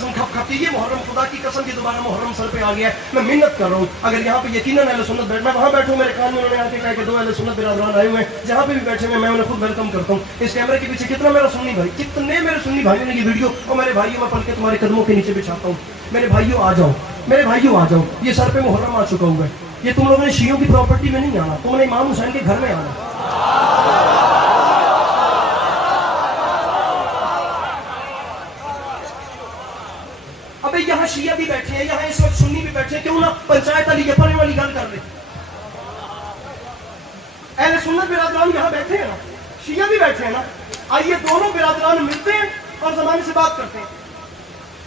कसम खप खपती, ये मुहर्रम खुदा की कसम की दोबारा मुहर्रम सर पे आ गया है, मैं मिन्नत कर रहा हूँ, अगर यहाँ पे यकीनन अहले सुन्नत बैठ, मैं वहाँ बैठूँ, मेरे कान में उन्होंने आके कहा कि 2 अहले सुन्नत बिरादरान आए हुए हैं, जहाँ पे भी बैठे हुए मैं उन्हें खुद वेलकम करता हूँ। इस कैमरे के पीछे कितना मेरा सुन्नी भाई, कितने मेरे सुन्नी भाइयों ने ये वीडियो, और मेरे भाइयों मैं पल के तुम्हारे कदमों के नीचे बिछाता हूँ, मेरे भाइयों आ जाओ, मेरे भाइयों आ जाओ, ये सर पे मुहर्रम आ चुका हुआ है, ये तुम लोगों ने शियों की प्रॉपर्टी में नहीं आना, तुमने इमाम हुसैन के घर में आना। अबे यहाँ शिया भी बैठे हैं, यहाँ इस वक्त सुन्नी भी बैठे हैं, क्यों ना पंचायत अली के परे वाली गल कर ले। अहले सुन्नत बिरादरान यहाँ बैठे हैं ना, शिया भी बैठे हैं ना, आइए दोनों बिरादरान मिलते हैं और जमाने से बात करते हैं।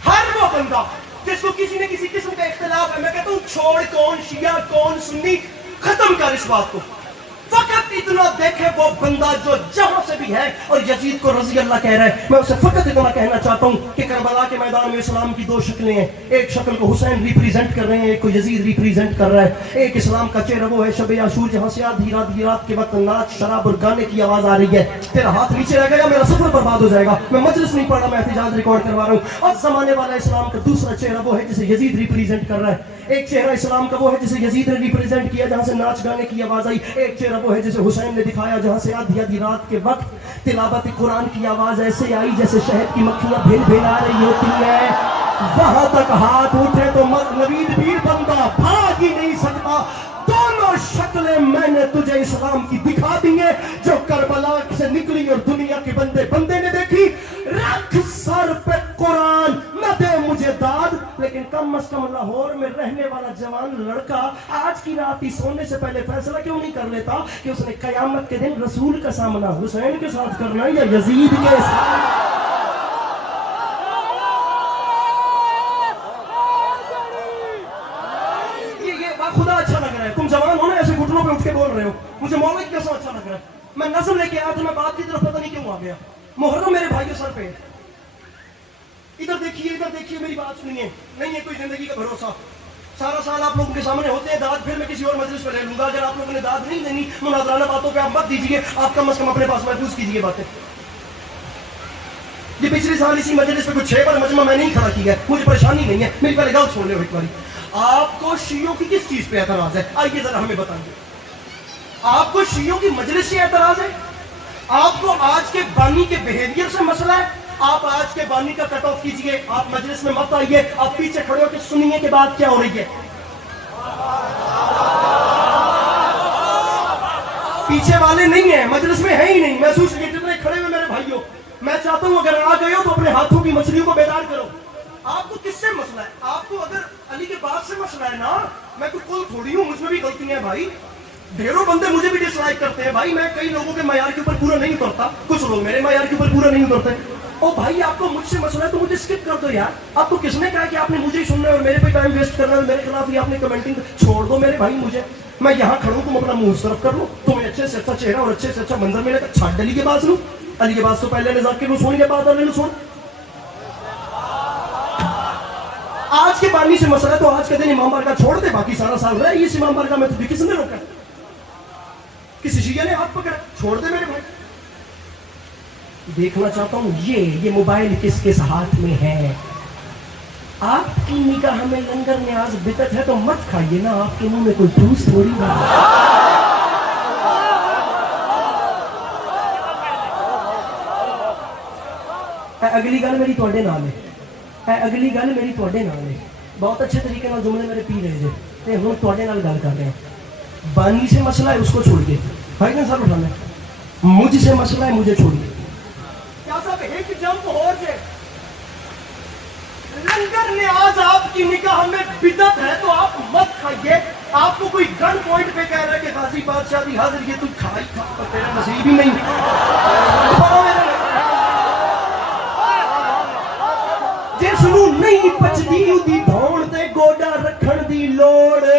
हर वो बंदा जिसको किसी न किसी किस्म का इख्तिलाफ है, मैं कहता हूँ छोड़ कौन शिया कौन सुन्नी, खत्म कर इस बात को, फकत इतना देखे वो बंदा जो जहां से भी है और यजीद को रजी अल्लाह कह रहा है, मैं उसे फकत इतना कहना चाहता हूं कि करबला के मैदान में इस्लाम की 2 शक्लें हैं, एक शक्ल को हुसैन रिप्रेजेंट कर रहे हैं, एक को यजीद रिप्रेजेंट कर रहा है। एक इस्लाम का चेहरा वो है शब आशूर जहां से आधी रात के वक्त नाच शराब और गाने की आवाज आ रही है, तेरा हाथ नीचे रह गया, मेरा सफर बर्बाद हो जाएगा, मैं मजलिस नहीं पढ़ रहा, मैं एहतिजाज रिकॉर्ड करवा रहा हूं। और जमाने वाला इस्लाम का दूसरा चेहरा वो है जिसे यजीद रिप्रेजेंट कर रहा है, एक चेहरा इस्लाम का वो है जिसे यजीद ने रिप्रेजेंट किया जहां से नाच गाने की आवाज आई, एक चेहरा वो है जिसे हुसैन ने दिखाया जहां से आधी रात के वक्त तिलावत कुरान की आवाज ऐसे आई जैसे शहद की मक्खियां भेल भेल आ रही होती है। वहां तक हाथ उठे तो नवीद पीर बंदा भाग ही नहीं सकता। दोनों शक्लें मैंने तुझे इस्लाम की दिखा दी है जो करबला से निकली और दुनिया के बंदे ने देखी। रख सर पे कुरान न दे मुझे दाद, लेकिन कम अज कम लाहौर में रहने वाला जवान लड़का आज की रात ही सोने से पहले फैसला क्यों नहीं कर लेता कि उसने कयामत के दिन रसूल का सामना हुसैन के साथ करना है या यजीद के साथ। खुदा अच्छा लग रहा है, तुम जवान हो ना, ऐसे घुटनों पे उठ के बोल रहे हो, मुझे मौला की कसम अच्छा लग रहा है। मैं नज़म लेके आया था, मैं बात की तरफ पता नहीं क्यों आ गया। मुहर्रम मेरे भाइयों सर पे, इधर देखिए मेरी बात सुनिए, नहीं है कोई जिंदगी का भरोसा। सारा साल आप लोगों के सामने होते हैं, दाद फिर मैं किसी और मजलिस में ले लूंगा। अगर आप लोगों ने दाद नहीं देनी, मुनाजराना बातों पे आप मत दीजिए, आप कम से कम अपने पास महफूज कीजिए बातें। ये पिछले साल इसी मजलिस पे कुछ 6 बार मजमा मैं नहीं खड़ा किया, मुझे परेशानी नहीं है, मेरी पहले गलत सुन लो एक बारी। आपको शियों की किस चीज पे एतराज है, आइए जरा हमें बताइए। आपको शियों की मजलिस से एतराज है, आपको आज के बानी के बिहेवियर से मसला है। आप आज के बानी का कट ऑफ कीजिए, आप मजलिस में मत आइए, आप पीछे खड़े होकर सुनिए कि बात क्या हो रही है। पीछे वाले नहीं है, मजलिस में है ही नहीं, महसूस किए जितने खड़े हुए मेरे भाइयों, मैं चाहता हूं अगर आ गए हो तो अपने हाथों की मछलियों को बेदार करो। आपको किससे मसला है? आपको अगर अली के बात से मसला है ना, मैं तो कुल थोड़ी हूं, मुझमें भी गलतियां हैं भाई। ढेरों बंदे मुझे भी डिसलाइक करते हैं भाई, मैं कई लोगों के मयार के ऊपर पूरा नहीं उतरता, कुछ लोग मेरे मयार के ऊपर पूरा नहीं उतरते। ओ भाई आपको मुझसे मसला है तो मुझे स्किप कर दो यार। आपको किसने कहा कि आपने मुझे ही सुनना है और मेरे पे टाइम वेस्ट करना है, मेरे खिलाफ ही आपने कमेंटिंग छोड़ दो मेरे भाई। मुझे मैं यहाँ खड़ूं, तुम अपना मुंह सरफ कर लो, तुम्हें अच्छे से अच्छा चेहरा और अच्छे से अच्छा मंजर मिलेगा। छाट अली के पास लू, अली के पास तो पहले नजाक के सुन के बाद अली सुन। आज के बानी से मसला तो आज के दिन इमाम बारगाह छोड़ दे, बाकी सारा साल रहे इस इमाम बारगाह में। तुझे किसने रोका? किसी शिया ने हाथ पकड़ा? छोड़ दे मेरे भाई। देखना चाहता हूं ये मोबाइल किस किस हाथ में है। आपकी निगाह में लंगर न्याज बिदअत है तो मत खाइए ना, आपके मुंह में कोई ठूस थोड़ी ना। अगली गल मेरी तुहाडे नाल है, अगली गल मेरी तुहाडे नाल है। बहुत अच्छे तरीके नाल जुमले मेरे पी रहे थे ते हुण तुहाडे नाल गल कर रहे हैं। बानी से मसला है उसको छोड़िए, भाई ना सर उठाना, मुझसे मसला है मुझे छोड़िए। क्या सब एक जंप हो जाए, लंगर ने आज आपकी निगाह में बिदअत है तो आप मत खाइए। आपको कोई गन पॉइंट पे कह रहा है कि गाजी बादशाह दी हाजिर, ये तू खा ही खा, तो तेरा नसीब ही नहीं। जिसनू नहीं पचदी उदी धौण ते गोडा रखण दी लोड़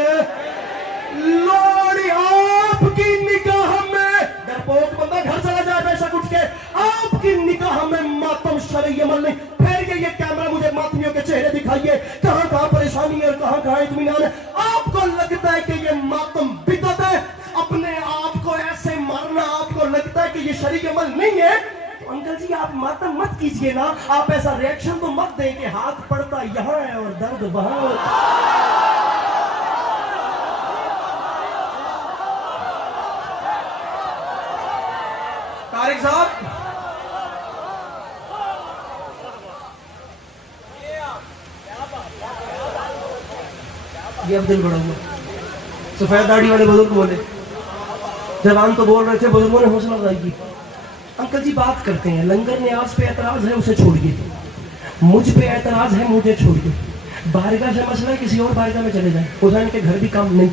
आपकी निगाह में। डरपोक बंदा घर चला जाए बेशक उठ के, आपकी निगाह में मातम शरई अमल नहीं। फिर ये कैमरा मुझे मातमियों के चेहरे दिखाइए, कहां कहां परेशानी है और कहां कहां इत्मीनान है। आपको लगता है कि ये मातम बिदअत है, अपने आप को ऐसे मारना आपको लगता है कि ये शरीक अमल नहीं है, तो अंकल जी आप मातम मत कीजिए ना। आप ऐसा रिएक्शन तो मत दें कि हाथ पड़ता یہاں ہے اور درد وہاں. طارق صاحب یہ عبد البڑا ہوا سفید داڑھی والے بزرگ بولے. جوان تو بول رہے تھے, بزرگوں نے حوصلہ افزائی کی. انکل جی بات کرتے ہیں, لنگر نیاز پہ اعتراض ہے اسے چھوڑیے, مجھ پہ اعتراض ہے مجھے چھوڑیے. بارگاہ سے مسئلہ ہے کسی اور بارگاہ میں چلے جائیں, حسین کے گھر بھی کام نہیں.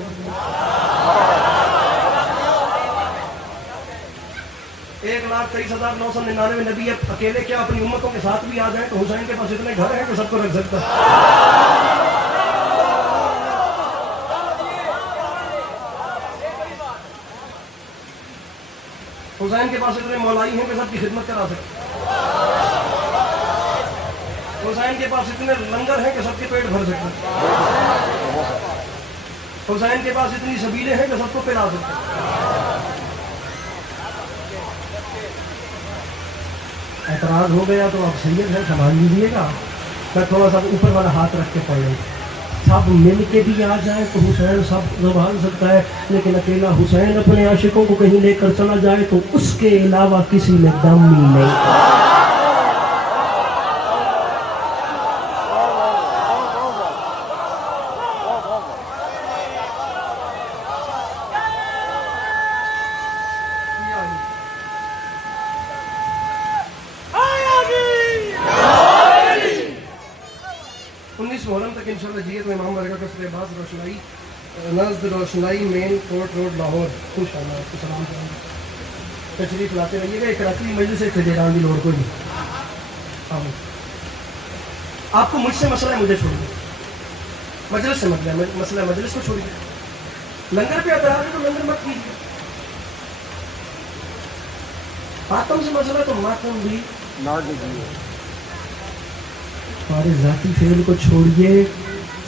1,23,999 نبی اکیلے کیا اپنی امتوں کے ساتھ بھی آ جائیں تو حسین کے پاس اتنے گھر ہیں کہ سب کو رکھ سکتا ہے. حسین کے پاس اتنے مولائی ہیں کہ سب کی خدمت کرا سکتے. حسین کے پاس اتنے لنگر ہیں کہ سب کے پیٹ بھر سکتے. حسین کے پاس اتنی سبیلیں ہیں کہ سب کو پلا سکتے. اعتراض ہو گیا تو آپ سید ہیں, سنبھال لیجیے گا. میں تھوڑا سا اوپر والا ہاتھ رکھ کے پڑھ لوں. سب مل کے بھی آ جائیں تو حسین سب سنبھال سکتا ہے, لیکن اکیلا حسین اپنے عاشقوں کو کہیں لے کر چلا جائے تو اس کے علاوہ کسی میں دم ہی نہیں. محرم تک انشاءاللہ جیت میں امام درگاہ قصر عباس روشنائی نزد روشنائی مین کورٹ روڈ لاہور. خوش آنا آپ کو سلام کروں گا, تشریف لاتے رہیے گا. ایک راتری مجلس سے خجیران دی لوڑ کو نہیں. آپ کو مجھ سے مسئلہ ہے مجھے چھوڑیے, مجلس سے مسئلہ ہے مجلس کو چھوڑیے. لنگر پہ اعتراض ہے تو لنگر مت کیجیے. ماتم سے مسئلہ تو ماتم بھی نہ دیجیے. ہمارے ذاتی فعل کو چھوڑیے,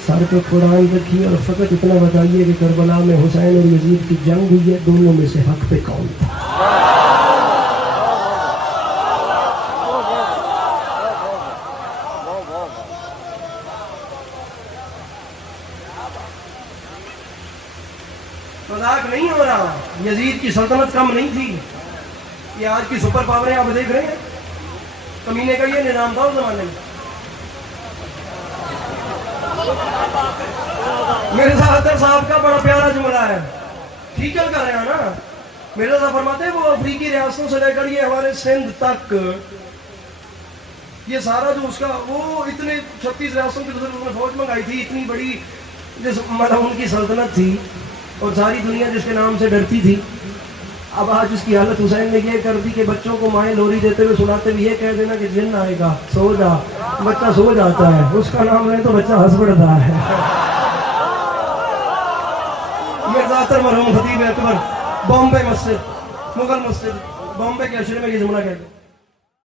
سر پہ قرآن رکھیے اور فقط اتنا بتائیے کہ کربلا میں حسین اور یزید کی جنگ ہوئی ہے, دونوں میں سے حق پہ کون تھا. مذاق نہیں ہو رہا, یزید کی سلطنت کم نہیں تھی. یہ آج کی سپر پاوریں آپ دیکھ رہے ہیں, کمینے کا یہ نظام تھا اس زمانے میں. میرے صاحب صاحب کا بڑا پیارا جملہ ہے, ٹھیک چل کر رہے ہیں نا. میرے صاحب فرماتے ہیں وہ افریقی ریاستوں سے لے کر یہ ہمارے سندھ تک, یہ سارا جو اس کا وہ اتنے 36 ریاستوں کی دوسرے فوج منگائی تھی, اتنی بڑی جس مطلب ان کی سلطنت تھی اور ساری دنیا جس کے نام سے ڈرتی تھی. اب آج اس کی حالت حسین نے یہ کر دی کہ بچوں کو مائیں لوری دیتے ہوئے سناتے ہوئے یہ کہہ دینا کہ جن آئے گا سو جا, بچہ سو جاتا ہے, اس کا نام ہے تو بچہ ہنس پڑتا ہے. مرزا اختر مرحوم خطیب اکبر, بامبے مسجد, مغل مسجد, بامبے کے عشرے میں یہ جملہ کہتے ہیں.